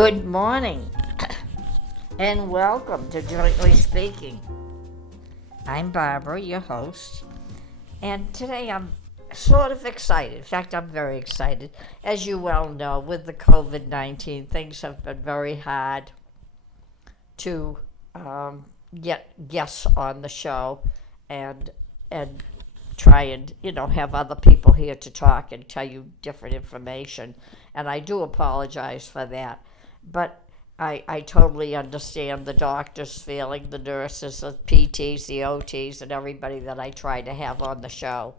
Good morning and welcome to Jointly Speaking. I'm Barbara, your host, and today I'm sort of excited. In fact, I'm very excited. As you well know, with the COVID-19, things have been very hard to get guests on the show and and try and have other people here to talk and tell you different information. And I do apologize for that, but I totally understand the doctors feeling, the nurses, the PTs, the OTs, and everybody that I try to have on the show.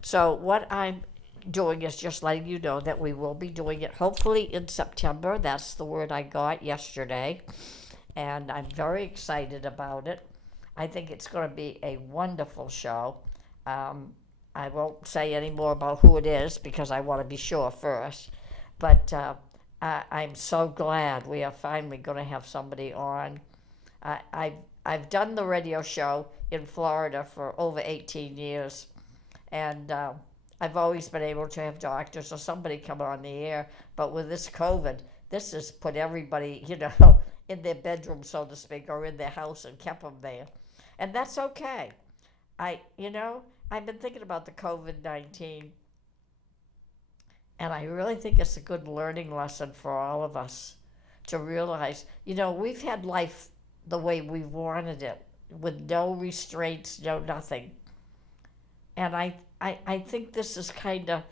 So what I'm doing is just letting you know that we will be doing it hopefully in September. That's the word I got yesterday, and I'm very excited about it. I think it's going to be a wonderful show. I won't say any more about who it is because I want to be sure first. But I'm so glad we are finally going to have somebody on. I've done the radio show in Florida for over 18 years, and I've always been able to have doctors or somebody come on the air. But with this COVID, this has put everybody, in their bedroom, so to speak, or in their house and kept them there. And that's okay. I've been thinking about the COVID-19, and I really think it's a good learning lesson for all of us to realize, we've had life the way we wanted it, with no restraints, no nothing. And I think this has kind of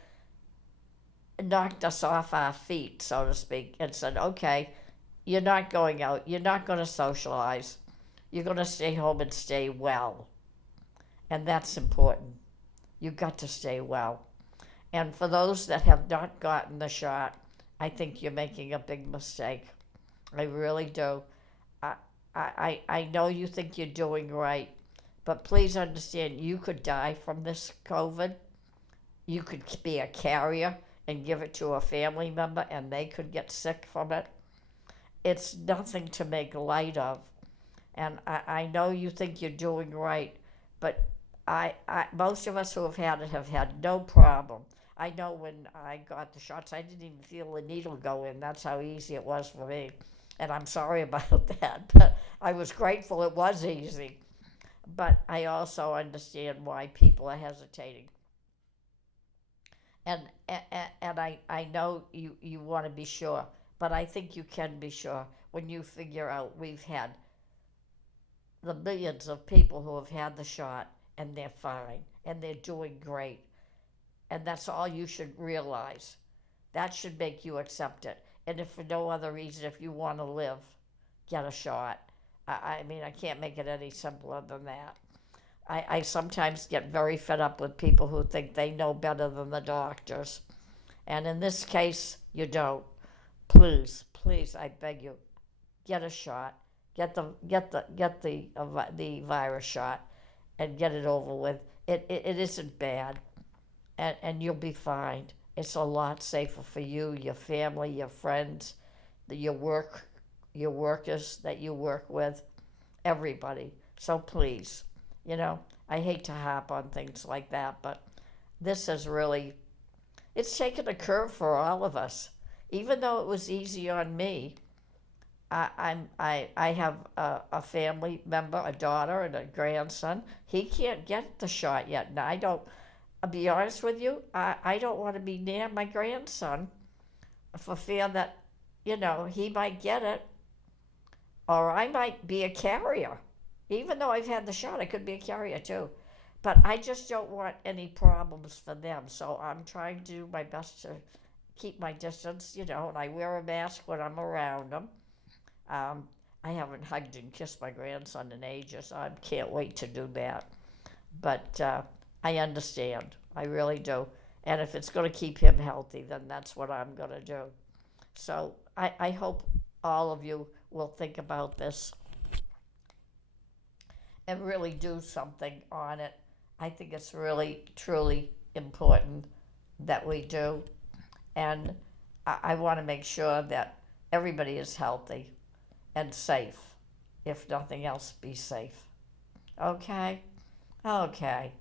knocked us off our feet, so to speak, and said, okay, you're not going out, you're not going to socialize, you're going to stay home and stay well. And that's important. You've got to stay well. And for those that have not gotten the shot, I think you're making a big mistake. I really do. I know you think you're doing right, but please understand you could die from this COVID. You could be a carrier and give it to a family member, and they could get sick from it. It's nothing to make light of. And I know you think you're doing right, but most of us who have had no problem. I know when I got the shots, I didn't even feel the needle go in. That's how easy it was for me. And I'm sorry about that, but I was grateful it was easy. But I also understand why people are hesitating. And I know you want to be sure, but I think you can be sure when you figure out we've had the millions of people who have had the shot and they're fine and they're doing great. And that's all you should realize. That should make you accept it. And if for no other reason, if you want to live, get a shot. I mean, I can't make it any simpler than that. I sometimes get very fed up with people who think they know better than the doctors. And in this case, you don't. Please, I beg you, get a shot. Get the virus shot and get it over with. It isn't bad, and you'll be fine. It's a lot safer for you, your family, your friends, your workers that you work with, everybody. So please, I hate to harp on things like that, but this has really, it's taken a curve for all of us. Even though it was easy on me, I have a family member, a daughter and a grandson. He can't get the shot yet, and I don't. I'll be honest with you. I don't want to be near my grandson for fear that he might get it, or I might be a carrier. Even though I've had the shot, I could be a carrier too. But I just don't want any problems for them. So I'm trying to do my best to keep my distance, and I wear a mask when I'm around them. I haven't hugged and kissed my grandson in ages. I can't wait to do that. But I understand. I really do. And if it's going to keep him healthy, then that's what I'm going to do. So I hope all of you will think about this and really do something on it. I think it's really, truly important that we do. And I want to make sure that everybody is healthy and safe. If nothing else, be safe. Okay? Okay.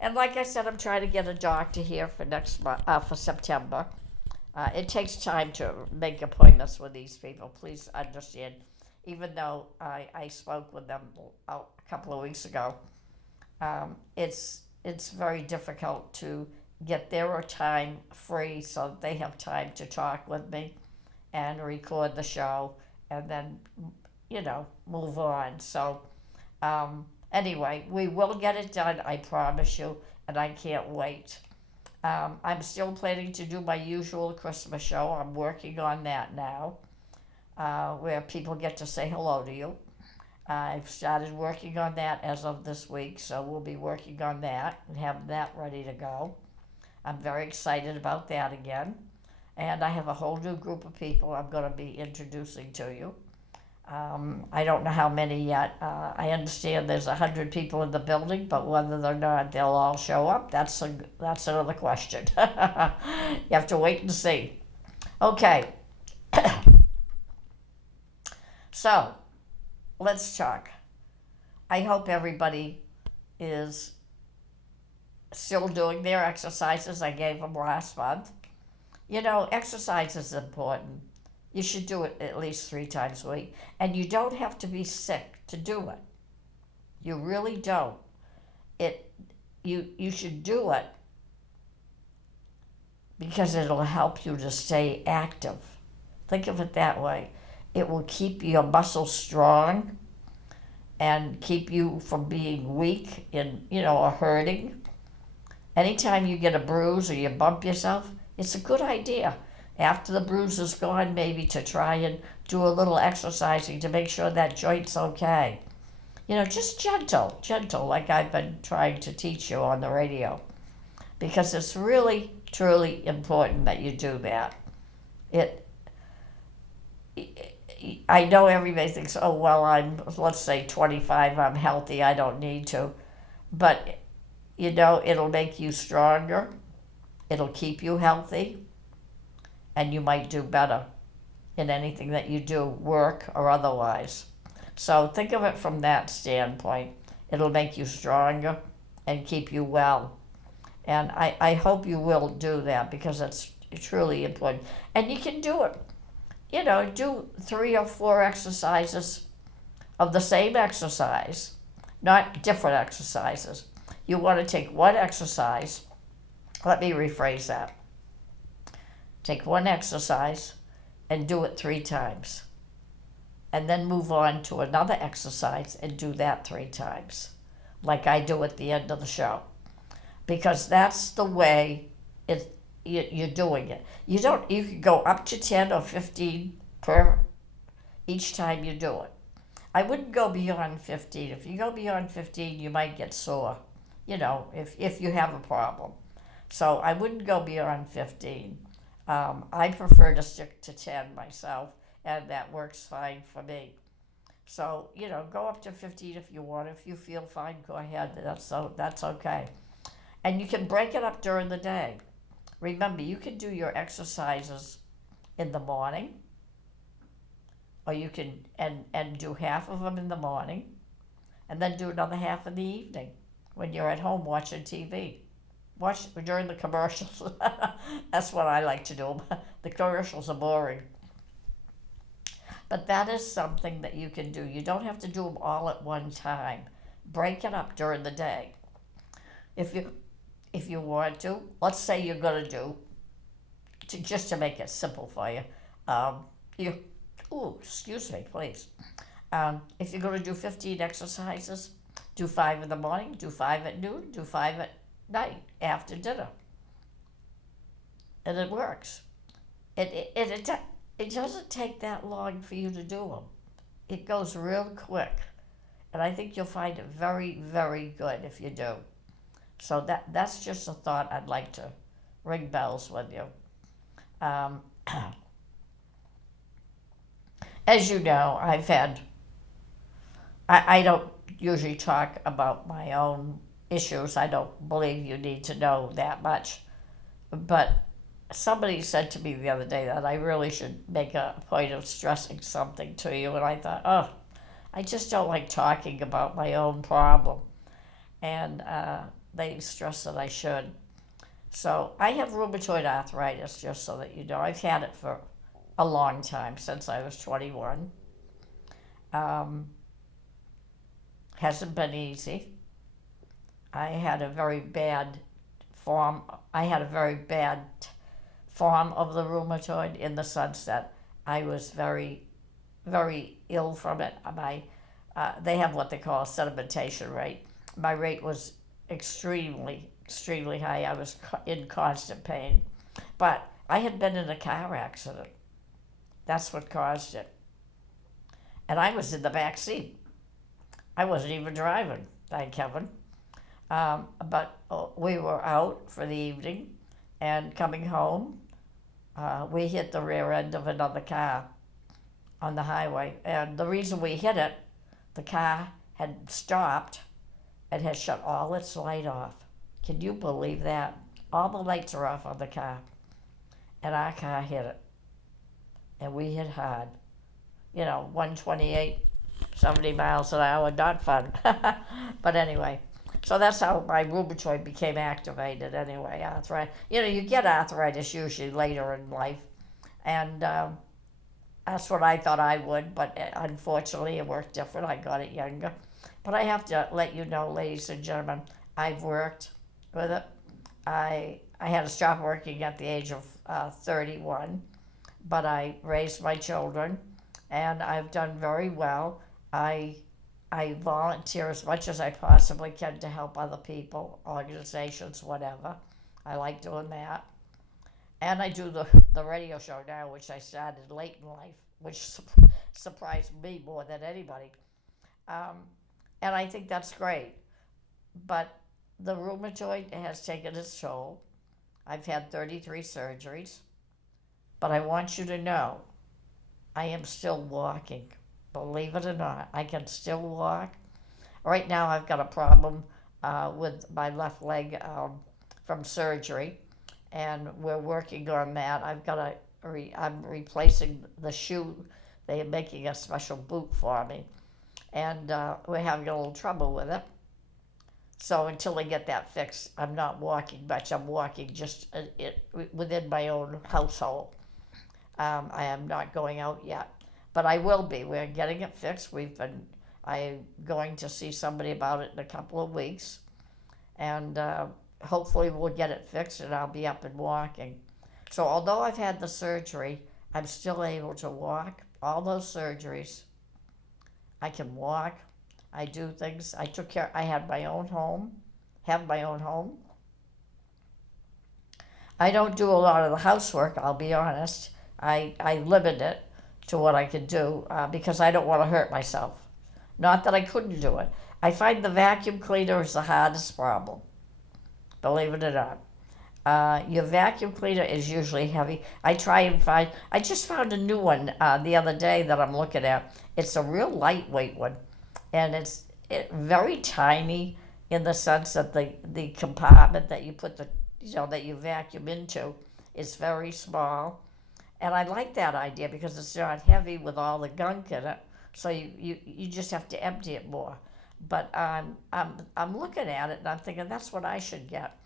And like I said, I'm trying to get a doctor here for next month, for September. It takes time to make appointments with these people. Please understand. Even though I spoke with them a couple of weeks ago, it's very difficult to get their time free so that they have time to talk with me and record the show and then move on. So anyway, we will get it done, I promise you, and I can't wait. I'm still planning to do my usual Christmas show. I'm working on that now, where people get to say hello to you. I've started working on that as of this week, so we'll be working on that and have that ready to go. I'm very excited about that again. And I have a whole new group of people I'm going to be introducing to you. I don't know how many yet. I understand there's 100 people in the building, but whether or not they'll all show up, that's another question. You have to wait and see. Okay, so let's talk. I hope everybody is still doing their exercises I gave them last month. Exercise is important. You should do it at least 3 times a week. And you don't have to be sick to do it. You really don't. You should do it because it'll help you to stay active. Think of it that way. It will keep your muscles strong and keep you from being weak and, or hurting. Anytime you get a bruise or you bump yourself, it's a good idea after the bruise is gone, maybe to try and do a little exercising to make sure that joint's okay. Just gentle, like I've been trying to teach you on the radio. Because it's really, truly important that you do that. I know everybody thinks, oh, well, let's say 25, I'm healthy, I don't need to. But, it'll make you stronger. It'll keep you healthy. And you might do better in anything that you do, work or otherwise. So think of it from that standpoint. It'll make you stronger and keep you well. And I hope you will do that because it's truly important. And you can do it. Do 3 or 4 exercises of the same exercise, not different exercises. You want to take one exercise. Let me rephrase that. Take one exercise and do it 3 times. And then move on to another exercise and do that 3 times, like I do at the end of the show. Because that's the way you're doing it. You can go up to 10 or 15 per each time you do it. I wouldn't go beyond 15. If you go beyond 15, you might get sore, if you have a problem. So I wouldn't go beyond 15. I prefer to stick to 10 myself, and that works fine for me. So, go up to 15 if you want. If you feel fine, go ahead. That's okay. And you can break it up during the day. Remember, you can do your exercises in the morning, or you can and do half of them in the morning, and then do another half in the evening when you're at home watching TV. Watch during the commercials. That's what I like to do. The commercials are boring. But that is something that you can do. You don't have to do them all at one time. Break it up during the day. If you want to, let's say you're going to do, just to make it simple for you, excuse me, please. If you're going to do 15 exercises, do 5 in the morning, do 5 at noon, do 5 at night after dinner. And it works. It doesn't take that long for you to do them. It goes real quick. And I think you'll find it very, very good if you do. So that's just a thought I'd like to ring bells with you. As you know, I don't usually talk about my own issues. I don't believe you need to know that much. But somebody said to me the other day that I really should make a point of stressing something to you. And I thought, I just don't like talking about my own problem. And they stress that I should. So I have rheumatoid arthritis, just so that you know. I've had it for a long time, since I was 21. Um, hasn't been easy. I had a very bad form. I had a very bad form of the rheumatoid, in the sense that I was very, very ill from it. They have what they call a sedimentation rate. My rate was extremely, extremely high. I was in constant pain. But I had been in a car accident. That's what caused it. And I was in the back seat. I wasn't even driving, thank heaven. But we were out for the evening, and coming home, we hit the rear end of another car on the highway. And the reason we hit it, the car had stopped and had shut all its light off. Can you believe that? All the lights are off on the car. And our car hit it. And we hit hard. 128, 70 miles an hour, not fun. But anyway, so that's how my rheumatoid became activated anyway. Arthritis. You get arthritis usually later in life. And that's what I thought I would, but unfortunately it worked different. I got it younger. But I have to let you know, ladies and gentlemen, I've worked with it. I had to stop working at the age of 31, but I raised my children, and I've done very well. I volunteer as much as I possibly can to help other people, organizations, whatever. I like doing that. And I do the radio show now, which I started late in life, which surprised me more than anybody. And I think that's great. But the rheumatoid has taken its toll. I've had 33 surgeries. But I want you to know, I am still walking. Believe it or not, I can still walk. Right now I've got a problem with my left leg from surgery, and we're working on that. I'm replacing the shoe. They are making a special boot for me, and we're having a little trouble with it. So until they get that fixed, I'm not walking much. I'm walking just within my own household. I am not going out yet, but I will be. We're getting it fixed. I'm going to see somebody about it in a couple of weeks, and hopefully we'll get it fixed and I'll be up and walking. So although I've had the surgery, I'm still able to walk. All those surgeries, I can walk. I do things. I had my own home, have my own home. I don't do a lot of the housework, I'll be honest. I limit it to what I can do because I don't want to hurt myself. Not that I couldn't do it. I find the vacuum cleaner is the hardest problem, believe it or not. Your vacuum cleaner is usually heavy. I just found a new one the other day that I'm looking at. It's a real lightweight one, and it's very tiny in the sense that the compartment that you put that you vacuum into is very small. And I like that idea because it's not heavy with all the gunk in it, so you just have to empty it more. But I'm looking at it and I'm thinking that's what I should get.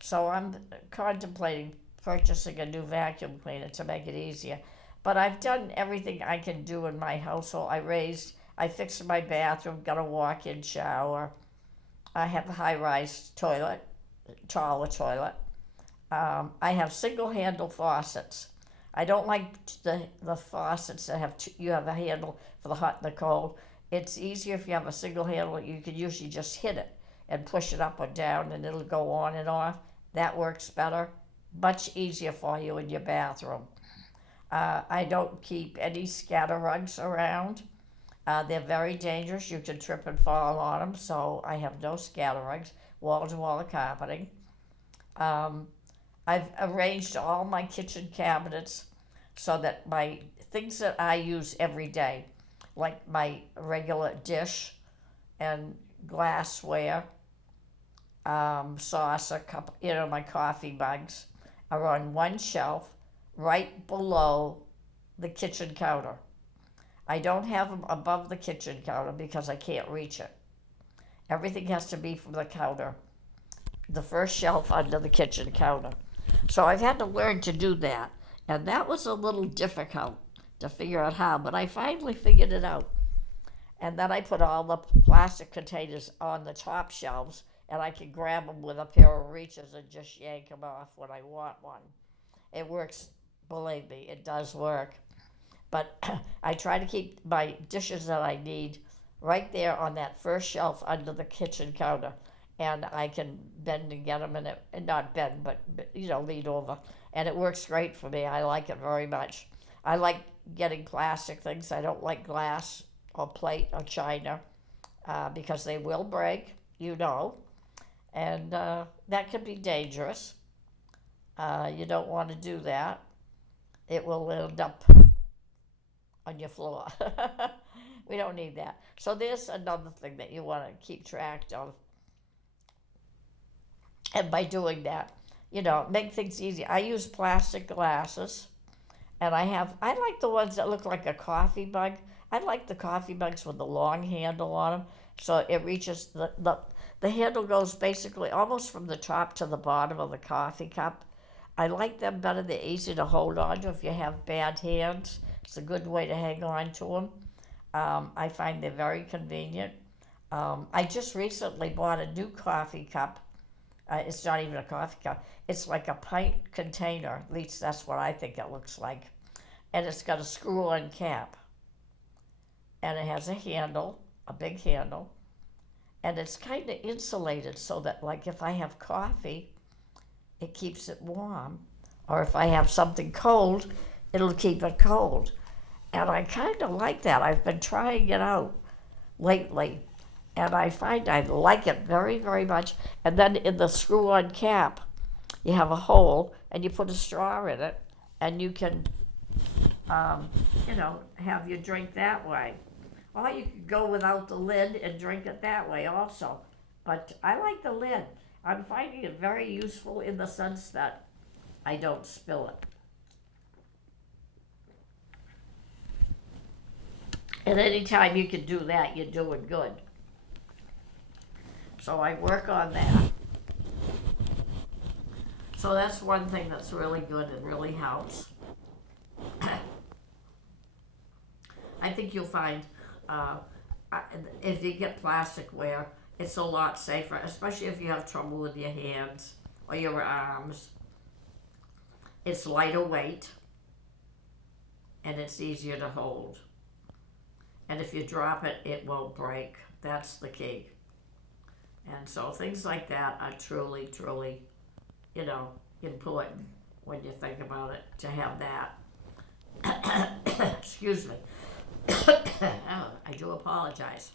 So I'm contemplating purchasing a new vacuum cleaner to make it easier. But I've done everything I can do in my household. I fixed my bathroom, got a walk-in shower. I have a high-rise toilet, taller toilet. I have single-handle faucets. I don't like the faucets that you have a handle for the hot and the cold. It's easier if you have a single handle. You can usually just hit it and push it up or down, and it'll go on and off. That works better. Much easier for you in your bathroom. I don't keep any scatter rugs around. They're very dangerous. You can trip and fall on them, so I have no scatter rugs. Wall-to-wall carpeting. I've arranged all my kitchen cabinets so that my things that I use every day, like my regular dish and glassware, saucer, cup, my coffee mugs, are on one shelf right below the kitchen counter. I don't have them above the kitchen counter because I can't reach it. Everything has to be from the counter the first shelf under the kitchen counter. So I've had to learn to do that. And that was a little difficult to figure out how, but I finally figured it out. And then I put all the plastic containers on the top shelves, and I can grab them with a pair of reaches and just yank them off when I want one. It works, believe me, it does work. But I try to keep my dishes that I need right there on that first shelf under the kitchen counter. And I can bend and get them in it, and not bend, but lean over. And it works great for me. I like it very much. I like getting plastic things. I don't like glass or plate or china because they will break, and that can be dangerous. You don't want to do that. It will end up on your floor. We don't need that. So there's another thing that you want to keep track of. And by doing that, make things easy. I use plastic glasses, and I like the ones that look like a coffee mug. I like the coffee mugs with the long handle on them, so it reaches the handle goes basically almost from the top to the bottom of the coffee cup. I like them better. They're easy to hold on to if you have bad hands. It's a good way to hang on to them. I find they're very convenient. I just recently bought a new coffee cup. It's not even a coffee cup. It's like a pint container. At least that's what I think it looks like. And it's got a screw-on cap. And it has a handle, a big handle. And it's kind of insulated so that, like, if I have coffee, it keeps it warm. Or if I have something cold, it'll keep it cold. And I kind of like that. I've been trying it out lately. And I find I like it very, very much. And then in the screw-on cap, you have a hole, and you put a straw in it, and you can, have your drink that way. Or you could go without the lid and drink it that way also. But I like the lid. I'm finding it very useful in the sense that I don't spill it. And anytime you can do that, you're doing good. So I work on that. So that's one thing that's really good and really helps. I think you'll find if you get plasticware, it's a lot safer, especially if you have trouble with your hands or your arms. It's lighter weight and it's easier to hold. And if you drop it, it won't break. That's the key. And so things like that are truly, truly, important when you think about it, to have that. Excuse me. I do apologize.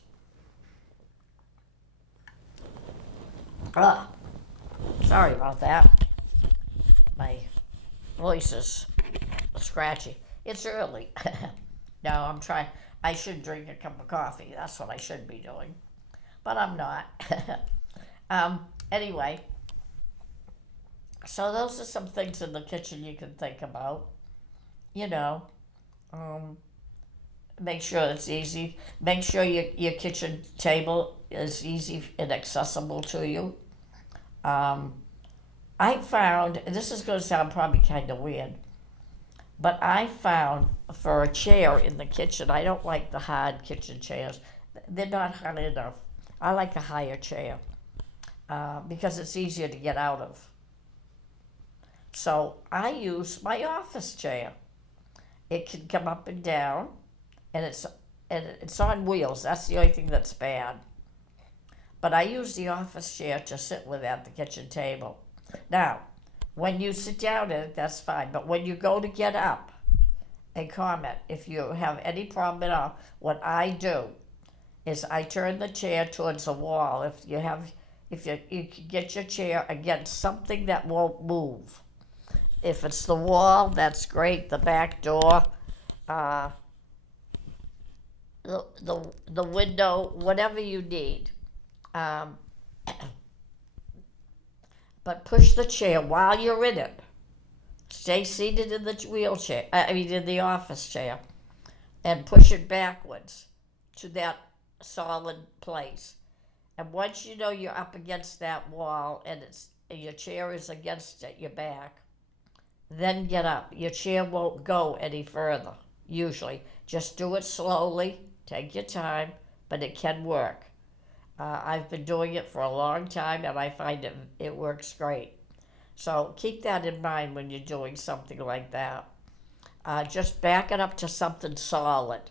Sorry about that. My voice is scratchy. It's early. No, I should drink a cup of coffee. That's what I should be doing. But I'm not. Anyway, so those are some things in the kitchen you can think about. Make sure it's easy. Make sure your kitchen table is easy and accessible to you. I found, and this is going to sound probably kind of weird, but I found for a chair in the kitchen, I don't like the hard kitchen chairs. They're not hard enough. I like a higher chair because it's easier to get out of. So I use my office chair. It can come up and down, and it's on wheels. That's the only thing that's bad. But I use the office chair to sit with at the kitchen table. Now, when you sit down in it, that's fine. But when you go to get up and comment, if you have any problem at all, what I do is I turn the chair towards the wall. If you can get your chair against something that won't move. If it's the wall, that's great. The back door, the window, whatever you need. But push the chair while you're in it. Stay seated in the wheelchair, in the office chair, and push it backwards to that solid place. And once you know you're up against that wall and your chair is against it, your back, then get up. Your chair won't go any further, usually. Just do it slowly, take your time, but it can work. I've been doing it for a long time and I find it works great. So keep that in mind when you're doing something like that. Just back it up to something solid.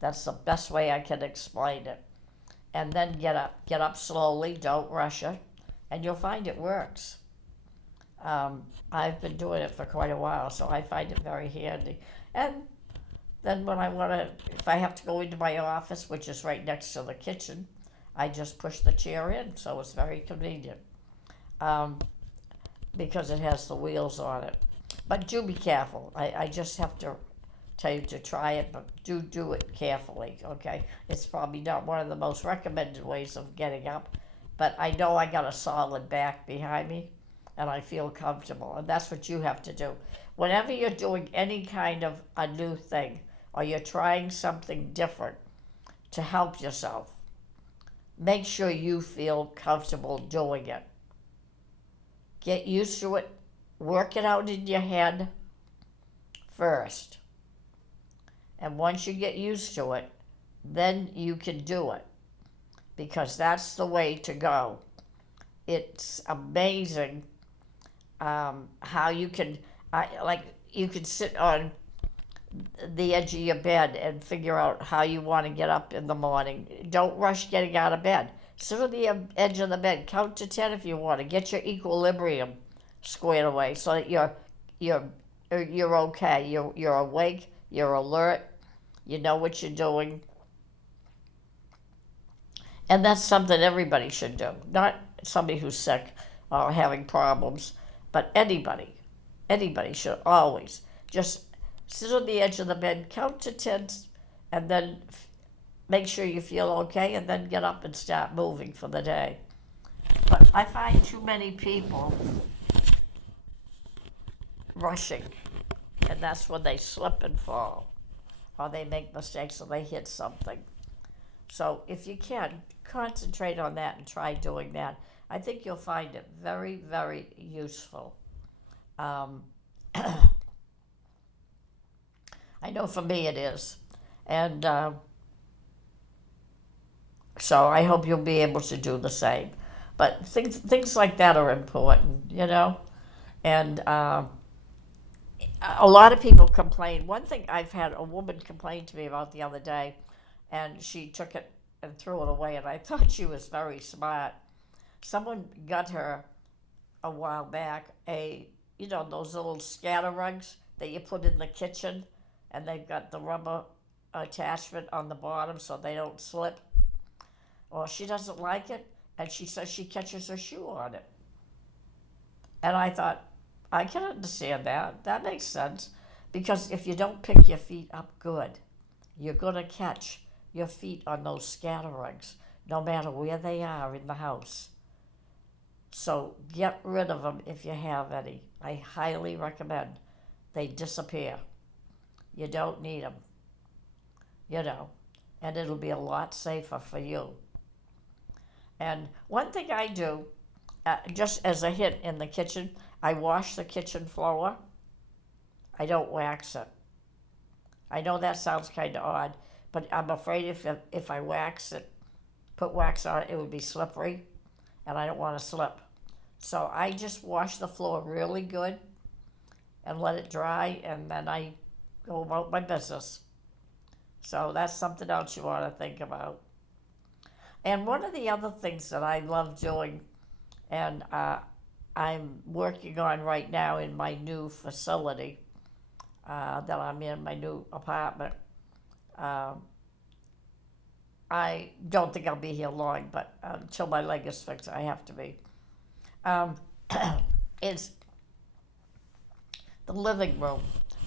That's the best way I can explain it. And then get up. Get up slowly, don't rush it, and you'll find it works. I've been doing it for quite a while, so I find it very handy. And then when if I have to go into my office, which is right next to the kitchen, I just push the chair in, so it's very convenient because it has the wheels on it. But do be careful. I just have to tell you to try it, but do it carefully, okay? It's probably not one of the most recommended ways of getting up, but I know I got a solid back behind me, and I feel comfortable, and that's what you have to do. Whenever you're doing any kind of a new thing, or you're trying something different to help yourself, make sure you feel comfortable doing it. Get used to it. Work it out in your head first. And once you get used to it, then you can do it. Because that's the way to go. It's amazing how you can, you can sit on the edge of your bed and figure out how you want to get up in the morning. Don't rush getting out of bed. Sit on the edge of the bed. Count to 10 if you want to. Get your equilibrium squared away so that you're okay. You're awake. You're alert. You know what you're doing. And that's something everybody should do. Not somebody who's sick or having problems, but anybody. Anybody should always just sit on the edge of the bed, count to 10, and then make sure you feel okay, and then get up and start moving for the day. But I find too many people rushing, and that's when they slip and fall, or they make mistakes or they hit something. So if you can, concentrate on that and try doing that. I think you'll find it very, very useful. I know for me it is. And so I hope you'll be able to do the same. But things like that are important, you know? And a lot of people complain. One thing I've had a woman complain to me about the other day, and she took it and threw it away, and I thought she was very smart. Someone got her a while back those little scatter rugs that you put in the kitchen, and they've got the rubber attachment on the bottom so they don't slip. Well, she doesn't like it, and she says she catches her shoe on it. And I thought, I can understand that. That makes sense. Because if you don't pick your feet up good, you're going to catch your feet on those scatter rugs, no matter where they are in the house. So get rid of them if you have any. I highly recommend. They disappear. You don't need them, and it'll be a lot safer for you. And one thing I do, just as a hint in the kitchen, I wash the kitchen floor. I don't wax it. I know that sounds kind of odd, but I'm afraid if I put wax on it, it would be slippery, and I don't want to slip. So I just wash the floor really good and let it dry, and then I go about my business. So that's something else you want to think about. And one of the other things that I love doing, and I'm working on right now in my new facility that I'm in, my new apartment. I don't think I'll be here long, but until my leg is fixed, I have to be. Is the living room.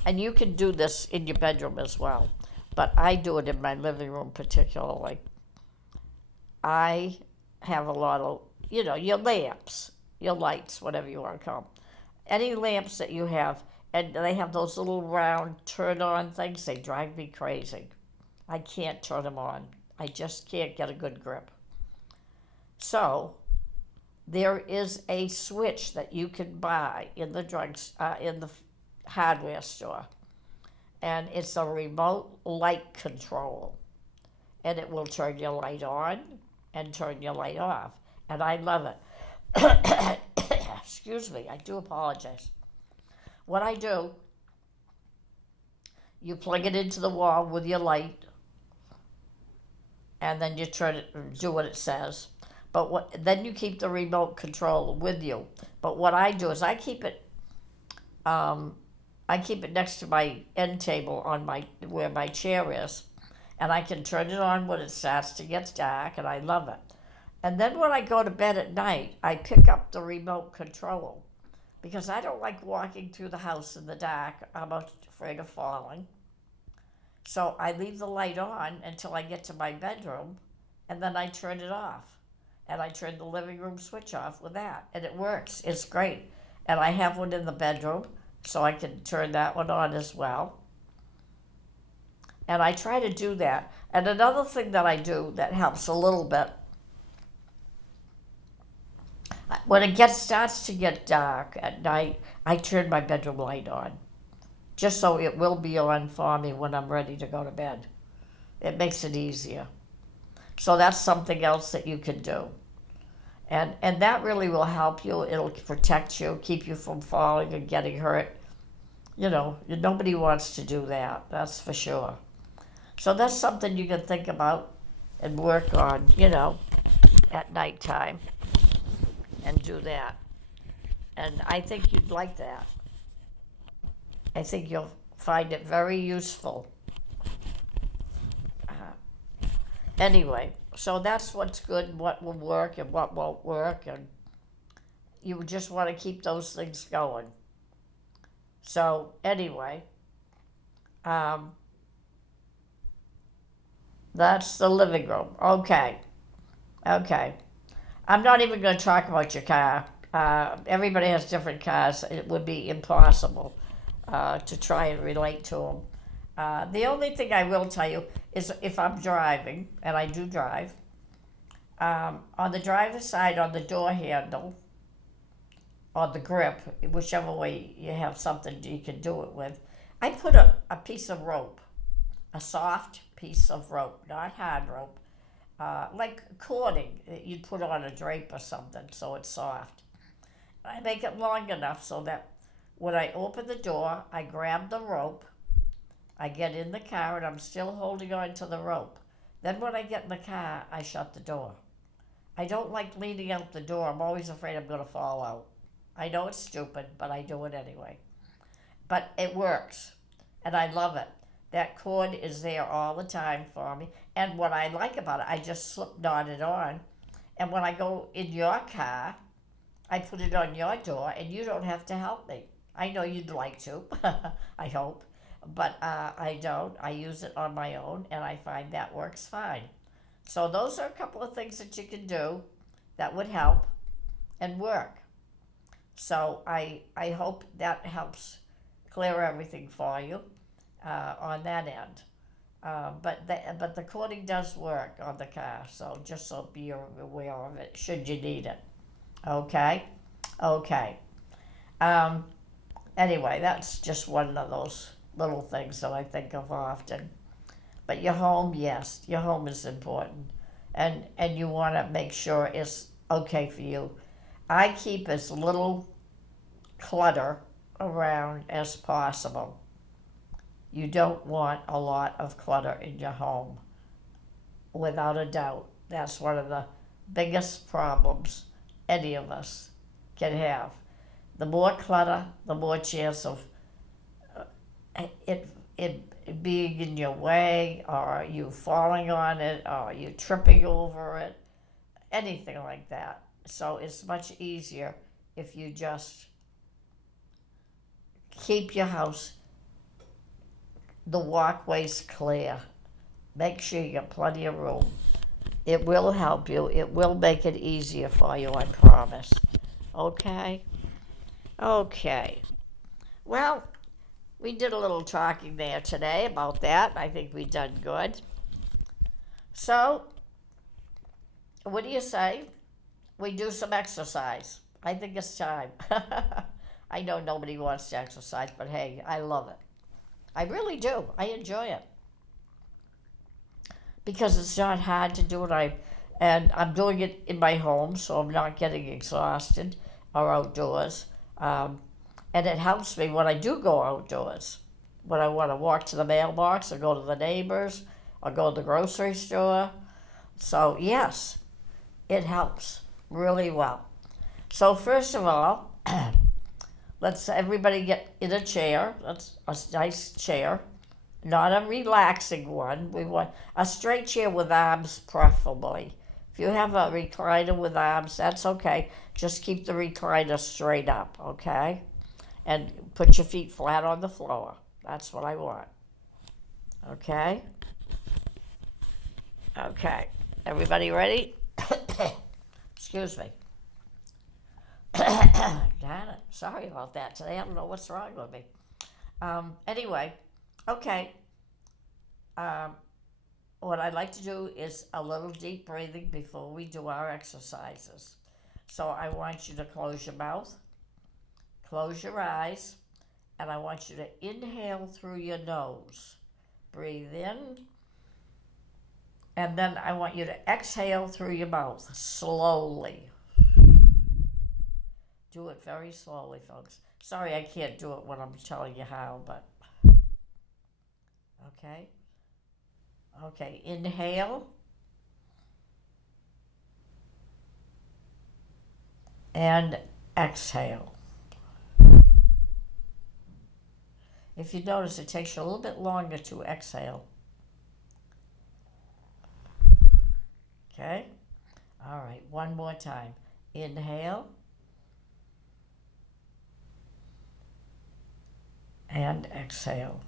And you can do this in your bedroom as well, but I do it in my living room particularly. I have a lot of, your lamps, your lights, whatever you want to call them. Any lamps that you have, and they have those little round turn-on things, they drive me crazy. I can't turn them on. I just can't get a good grip. So there is a switch that you can buy in the in the hardware store, and it's a remote light control, and it will turn your light on and turn your light off, and I love it. Excuse me, I do apologize. What I do, you plug it into the wall with your light, and then you turn it, do what it says. But then you keep the remote control with you. But what I do is I keep it next to my end table on where my chair is, and I can turn it on when it starts to get dark, and I love it. And then when I go to bed at night, I pick up the remote control because I don't like walking through the house in the dark. I'm afraid of falling. So I leave the light on until I get to my bedroom, and then I turn it off. And I turn the living room switch off with that, and it works. It's great. And I have one in the bedroom, so I can turn that one on as well. And I try to do that. And another thing that I do that helps a little bit, when it starts to get dark at night, I turn my bedroom light on, just so it will be on for me when I'm ready to go to bed. It makes it easier. So that's something else that you can do. And that really will help you. It'll protect you, keep you from falling and getting hurt. You know, nobody wants to do that, that's for sure. So that's something you can think about and work on, at nighttime, and do that. And I think you'd like that. I think you'll find it very useful. Anyway, so that's what's good and what will work and what won't work, and you just want to keep those things going. So anyway, that's the living room. Okay. I'm not even going to talk about your car. Everybody has different cars. It would be impossible to try and relate to them. The only thing I will tell you is if I'm driving, and I do drive, on the driver's side, on the door handle, or the grip, whichever way you have something you can do it with, I put a piece of rope, a soft piece of rope, not hard rope, like cording that you'd put on a drape or something, so it's soft. I make it long enough so that when I open the door, I grab the rope, I get in the car, and I'm still holding on to the rope. Then when I get in the car, I shut the door. I don't like leaning out the door. I'm always afraid I'm going to fall out. I know it's stupid, but I do it anyway. But it works, and I love it. That cord is there all the time for me. And what I like about it, I just slip knot it on. And when I go in your car, I put it on your door, and you don't have to help me. I know you'd like to, I hope. But I don't. I use it on my own, and I find that works fine. So those are a couple of things that you can do that would help and work. So I hope that helps clear everything for you on that end. But the cording does work on the car, so just so be aware of it should you need it. Okay. Anyway, that's just one of those little things that I think of often. But your home, yes, your home is important. And you want to make sure it's okay for you. I keep as little clutter around as possible. You don't want a lot of clutter in your home. Without a doubt, that's one of the biggest problems any of us can have. The more clutter, the more chance of it being in your way, or you falling on it, or you tripping over it, anything like that. So it's much easier if you just keep your house, the walkways clear. Make sure you get plenty of room. It will help you. It will make it easier for you, I promise. Okay? Well, we did a little talking there today about that. I think we done good. So, what do you say? we do some exercise. I think it's time. I know nobody wants to exercise, but hey, I love it. I really do. I enjoy it because it's not hard to do it. And I'm doing it in my home, so I'm not getting exhausted or outdoors. And it helps me when I do go outdoors. When I want to walk to the mailbox or go to the neighbors or go to the grocery store. So yes, it helps really well. So first of all, let's everybody get in a chair. That's a nice chair, not a relaxing one. We want a straight chair with arms, preferably. If you have a recliner with arms, that's okay. Just keep the recliner straight up, okay? And put your feet flat on the floor. That's what I want. Okay? Okay. Everybody ready? Excuse me. Darn it. Sorry about that today. I don't know what's wrong with me. Anyway, okay. What I'd like to do is a little deep breathing before we do our exercises. So I want you to close your mouth, close your eyes, and I want you to inhale through your nose. Breathe in, and then I want you to exhale through your mouth slowly. Do it very slowly, folks. Sorry I can't do it when I'm telling you how, but okay. Okay, inhale. And exhale. If you notice, it takes you a little bit longer to exhale. Okay? All right, one more time. Inhale. And exhale.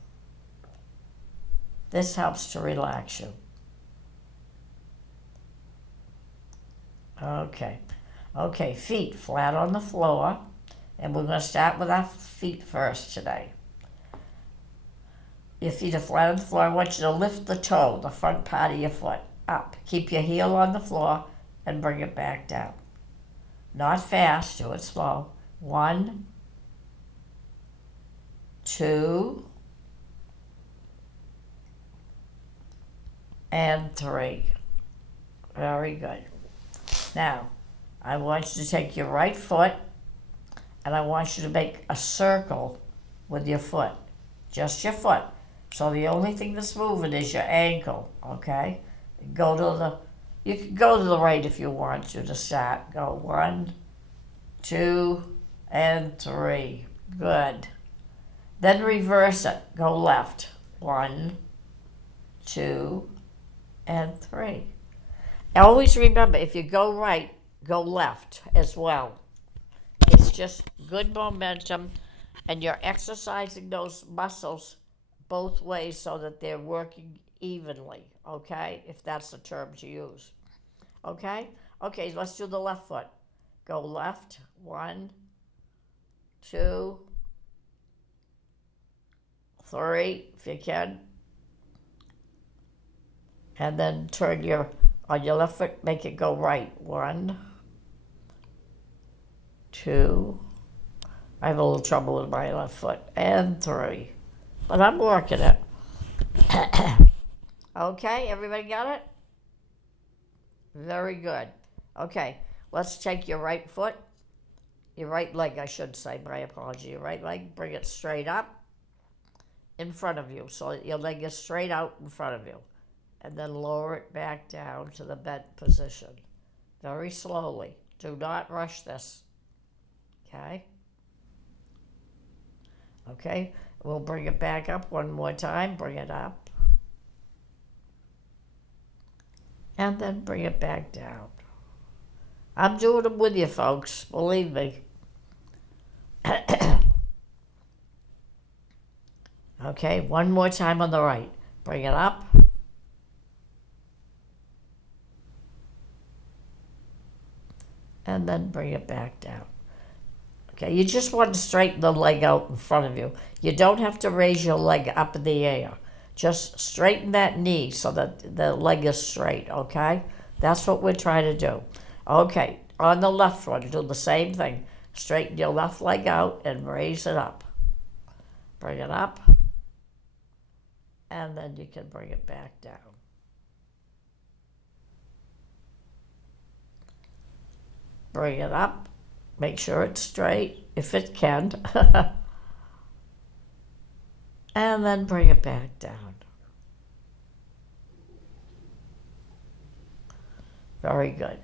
This helps to relax you. Okay. Okay, feet flat on the floor. And we're going to start with our feet first today. Your feet are flat on the floor. I want you to lift the toe, the front part of your foot, up. Keep your heel on the floor and bring it back down. Not fast, do it slow. 1, 2, and 3. Very good. Now, I want you to take your right foot and I want you to make a circle with your foot. Just your foot. So the only thing that's moving is your ankle, okay? You can go to the right if you want to start. Go 1, 2, and 3. Good. Then reverse it. Go left. 1, 2, and 3. Always remember, if you go right, go left as well. It's just good momentum, and you're exercising those muscles both ways so that they're working evenly, okay? If that's the term to use. Okay? Okay, let's do the left foot. Go left. 1, 2, 3, if you can. And then turn on your left foot, make it go right. 1, 2. I have a little trouble with my left foot. And 3. But I'm working it. Okay, everybody got it? Very good. Okay, let's take your right foot, your right leg, I should say, my apology. Your right leg, bring it straight up in front of you so that your leg is straight out in front of you. And then lower it back down to the bent position. Very slowly. Do not rush this. Okay? Okay, we'll bring it back up one more time. Bring it up. And then bring it back down. I'm doing them with you, folks. Believe me. Okay, one more time on the right. Bring it up. And then bring it back down. Okay, you just want to straighten the leg out in front of you. You don't have to raise your leg up in the air. Just straighten that knee so that the leg is straight, okay? That's what we're trying to do. Okay, On the left one, do the same thing. Straighten your left leg out and raise it up. Bring it up, and then you can bring it back down. Bring it up. Make sure it's straight, if it can. And then bring it back down. Very good.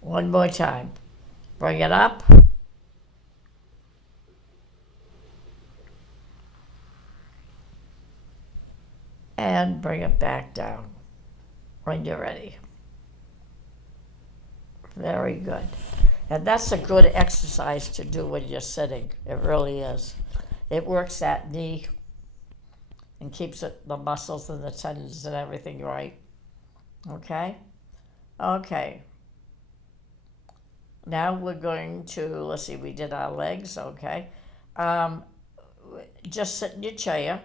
One more time. Bring it up. And bring it back down when you're ready. Very good. And that's a good exercise to do when you're sitting. It really is. It works that knee and keeps the muscles and the tendons and everything right. Okay? Okay. Now we're going to, let's see, we did our legs, okay. Just sit in your chair,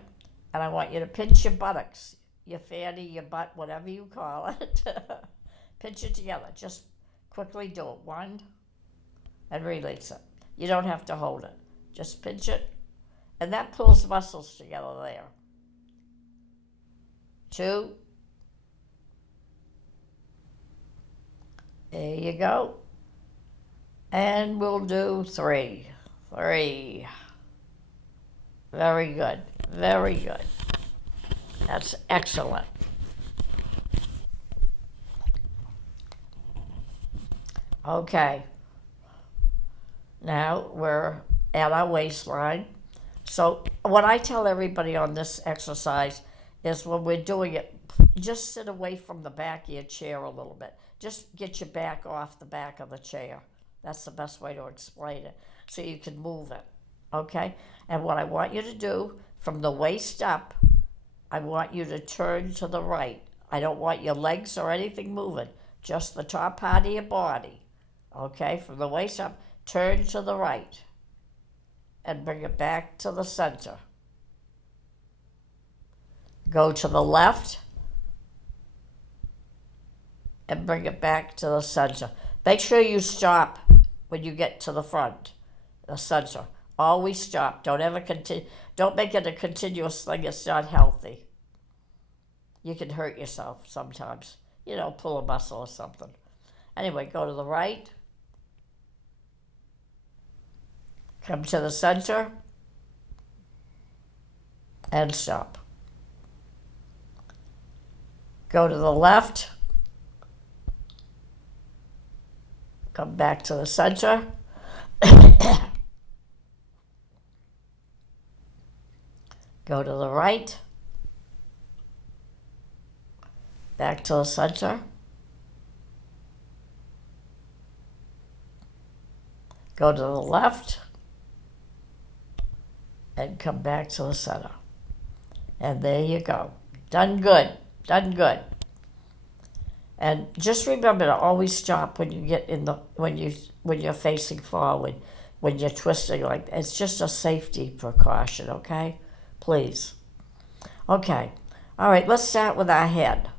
and I want you to pinch your buttocks, your fanny, your butt, whatever you call it. Pinch it together. Just quickly do it. One, and release it. You don't have to hold it. Just pinch it, and that pulls muscles together there. Two. There you go. And we'll do three. Three. Very good. Very good. That's excellent. Okay. Now we're at our waistline. So what I tell everybody on this exercise is when we're doing it, just sit away from the back of your chair a little bit. Just get your back off the back of the chair. That's the best way to explain it, so you can move it, okay? And what I want you to do, from the waist up, I want you to turn to the right. I don't want your legs or anything moving, just the top part of your body, okay? From the waist up, turn to the right and bring it back to the center. Go to the left and bring it back to the center. Make sure you stop when you get to the front, the center. Always stop. Don't ever continue. Don't make it a continuous thing. It's not healthy. You can hurt yourself sometimes. You know, pull a muscle or something. Anyway, go to the right. Come to the center. And stop. Go to the left. Come back to the center. Go to the right. Back to the center. Go to the left. And come back to the center. And there you go. Done good. Done good. And just remember to always stop when you get when you're facing forward, when you're twisting like that. It's just a safety precaution, okay? Please. Okay. All right, let's start with our head.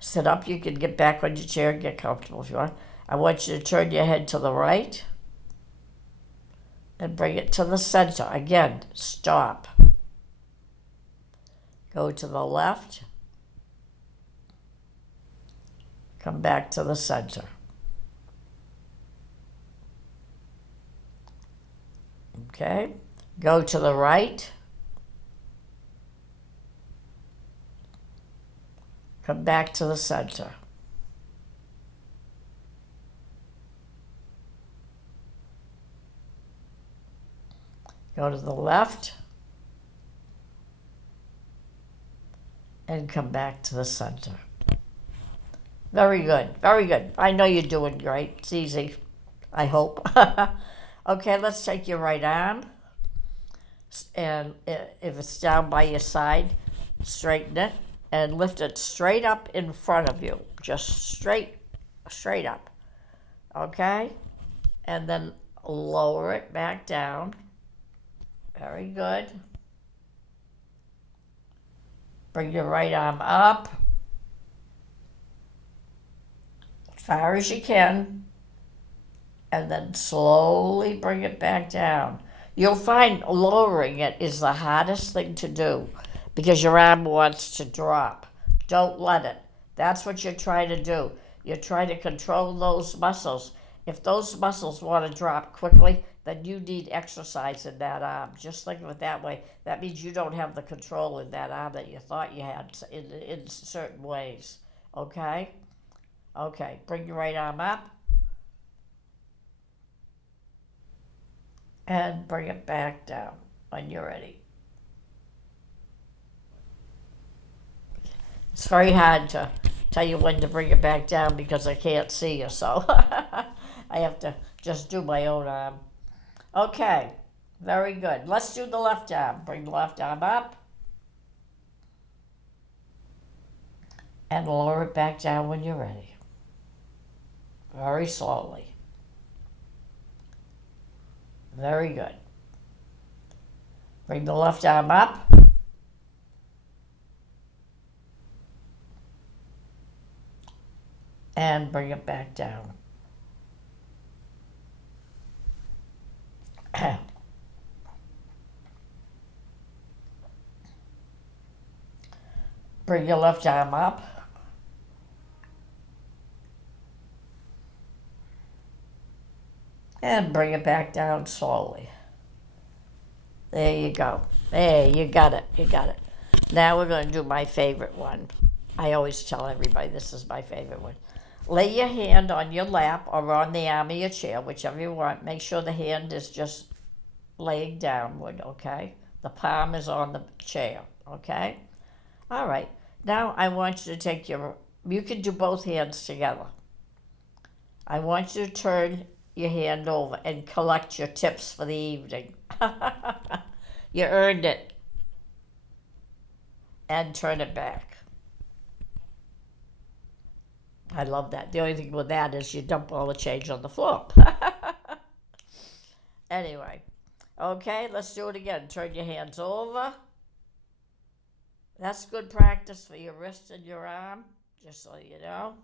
Sit up. You can get back on your chair and get comfortable if you want. I want you to turn your head to the right and bring it to the center. Again, stop. Go to the left. Come back to the center. Okay. Go to the right. Come back to the center. Go to the left. And come back to the center. Very good, very good. I know you're doing great. It's easy, I hope. Okay, let's take your right arm, and if it's down by your side, straighten it and lift it straight up in front of you. Just straight up, okay? And then lower it back down. Very good. Bring your right arm up. far as you can, and then slowly bring it back down. You'll find lowering it is the hardest thing to do because your arm wants to drop. Don't let it. That's what you're trying to do. You're trying to control those muscles. If those muscles want to drop quickly, then you need exercise in that arm. Just think of it that way. That means you don't have the control in that arm that you thought you had in certain ways. Okay? Okay, bring your right arm up and bring it back down when you're ready. It's very hard to tell you when to bring it back down because I can't see you, so I have to just do my own arm. Okay, very good. Let's do the left arm. Bring the left arm up and lower it back down when you're ready. Very slowly. Very good. Bring the left arm up. And bring it back down. Bring your left arm up. And bring it back down slowly. There you go. There, you got it. You got it. Now we're going to do my favorite one. I always tell everybody this is my favorite one. Lay your hand on your lap or on the arm of your chair, whichever you want. Make sure the hand is just laying downward, okay? The palm is on the chair, okay? All right. Now I want you to take you can do both hands together. I want you to turn your hand over and collect your tips for the evening. You earned it. And turn it back. I love that. The only thing with that is you dump all the change on the floor. Anyway, okay, let's do it again. Turn your hands over. That's good practice for your wrist and your arm, just so you know.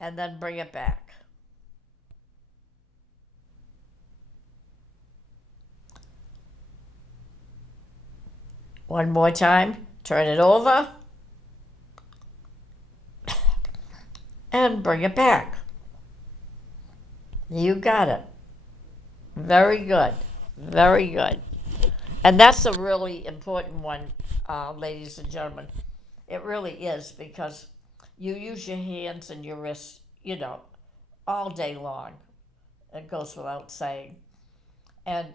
And then bring it back. One more time. Turn it over. And bring it back. You got it. Very good. Very good. And that's a really important one, ladies and gentlemen. It really is, because you use your hands and your wrists, all day long. It goes without saying. And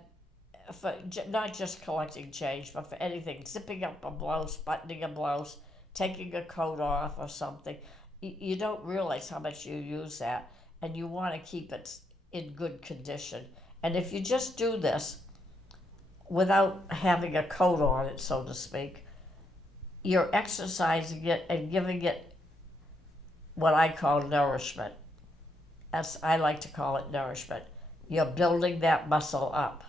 for not just collecting change, but for anything, zipping up a blouse, buttoning a blouse, taking a coat off or something, you don't realize how much you use that, and you want to keep it in good condition. And if you just do this without having a coat on it, so to speak, you're exercising it and giving it what I call nourishment. I like to call it nourishment. You're building that muscle up,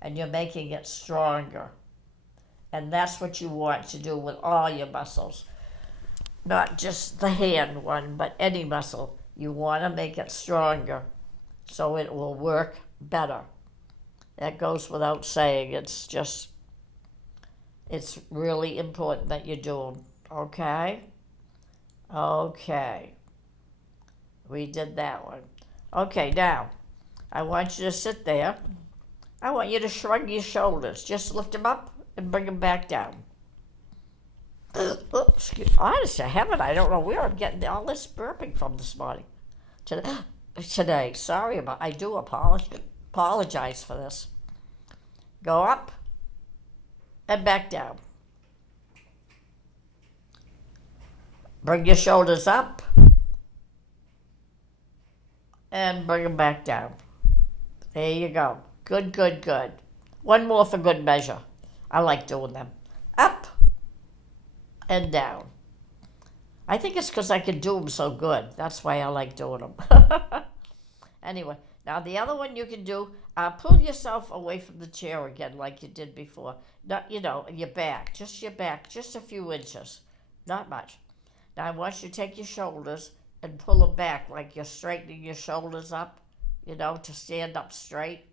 and you're making it stronger. And that's what you want to do with all your muscles. Not just the hand one, but any muscle. You want to make it stronger so it will work better. That goes without saying. It's really important that you do them. Okay? Okay. We did that one. Okay, now, I want you to sit there. I want you to shrug your shoulders. Just lift them up and bring them back down. Honest to heaven, I don't know where I'm getting all this burping from this morning. Today. Sorry about. I do apologize for this. Go up and back down. Bring your shoulders up and bring them back down. There you go. Good, good, good. One more for good measure. I like doing them. Up and down. I think it's because I can do them so good. That's why I like doing them. Anyway, now the other one you can do, pull yourself away from the chair again like you did before. Not, your back, just a few inches. Not much. Now I want you to take your shoulders and pull them back like you're straightening your shoulders up, to stand up straight,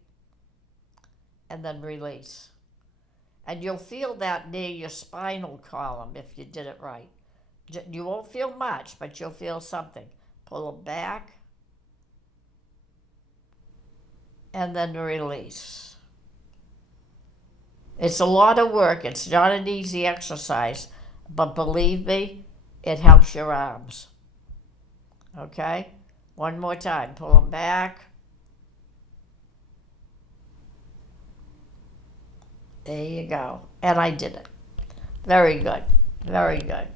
and then release. And you'll feel that near your spinal column if you did it right. You won't feel much, but you'll feel something. Pull them back, and then release. It's a lot of work. It's not an easy exercise, but believe me, it helps your arms. Okay? One more time. Pull them back. There you go. And I did it. Very good. Very good.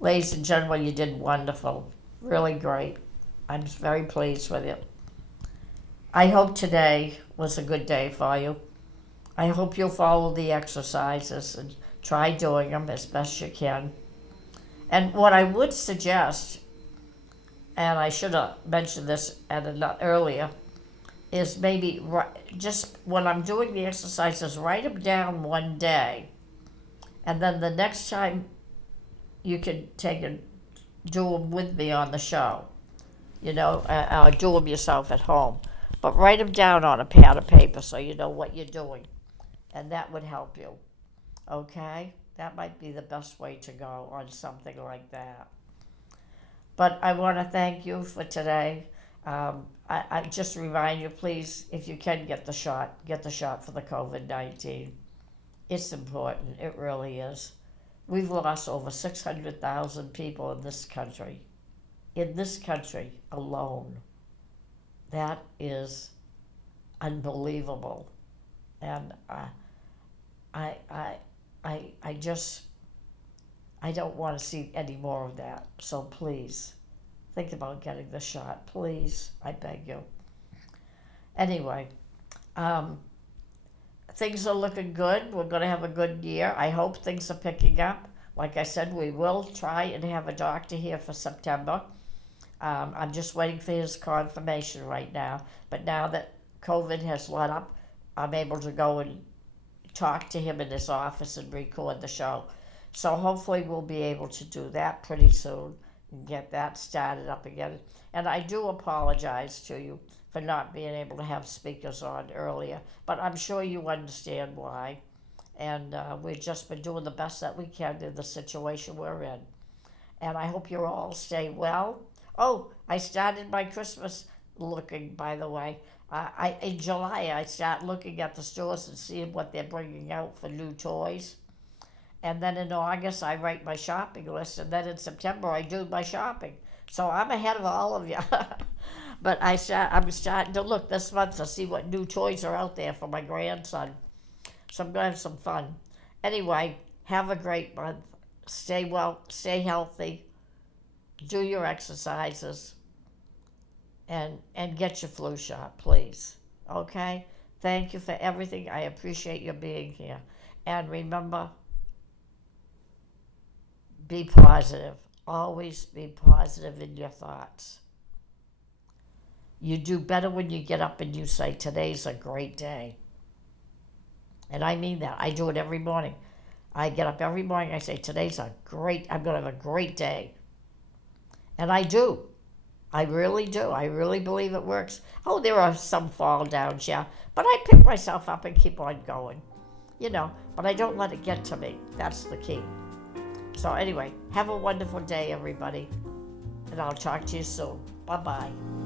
Ladies and gentlemen, you did wonderful. Really great. I'm very pleased with you. I hope today was a good day for you. I hope you'll follow the exercises and try doing them as best you can. And what I would suggest, and I should have mentioned this earlier, is maybe just when I'm doing the exercises, write them down one day. And then the next time you can take and do them with me on the show, or do them yourself at home. But write them down on a pad of paper so you know what you're doing. And that would help you. Okay? That might be the best way to go on something like that. But I want to thank you for today. I just remind you, please, if you can get the shot for the COVID-19. It's important. It really is. We've lost over 600,000 people in this country. In this country alone. That is unbelievable. And I don't want to see any more of that. So please, think about getting the shot. Please, I beg you. Anyway, things are looking good. We're going to have a good year. I hope things are picking up. Like I said, we will try and have a doctor here for September. I'm just waiting for his confirmation right now. But now that COVID has let up, I'm able to go and talk to him in his office and record the show. So hopefully we'll be able to do that pretty soon and get that started up again. And I do apologize to you for not being able to have speakers on earlier, but I'm sure you understand why. And we've just been doing the best that we can in the situation we're in. And I hope you all stay well. Oh, I started my Christmas looking, by the way. In July, I start looking at the stores and seeing what they're bringing out for new toys. And then in August, I write my shopping list. And then in September, I do my shopping. So I'm ahead of all of you. But I'm starting to look this month to see what new toys are out there for my grandson. So I'm going to have some fun. Anyway, have a great month. Stay well, stay healthy. Do your exercises. And get your flu shot, please. Okay? Thank you for everything. I appreciate you being here. And remember, be positive. Always be positive in your thoughts. You do better when you get up and you say, today's a great day. And I mean that. I do it every morning. I get up every morning, I say, I'm going to have a great day. And I do. I really do. I really believe it works. Oh, there are some fall downs, yeah. But I pick myself up and keep on going. But I don't let it get to me. That's the key. So anyway, have a wonderful day, everybody. And I'll talk to you soon. Bye-bye.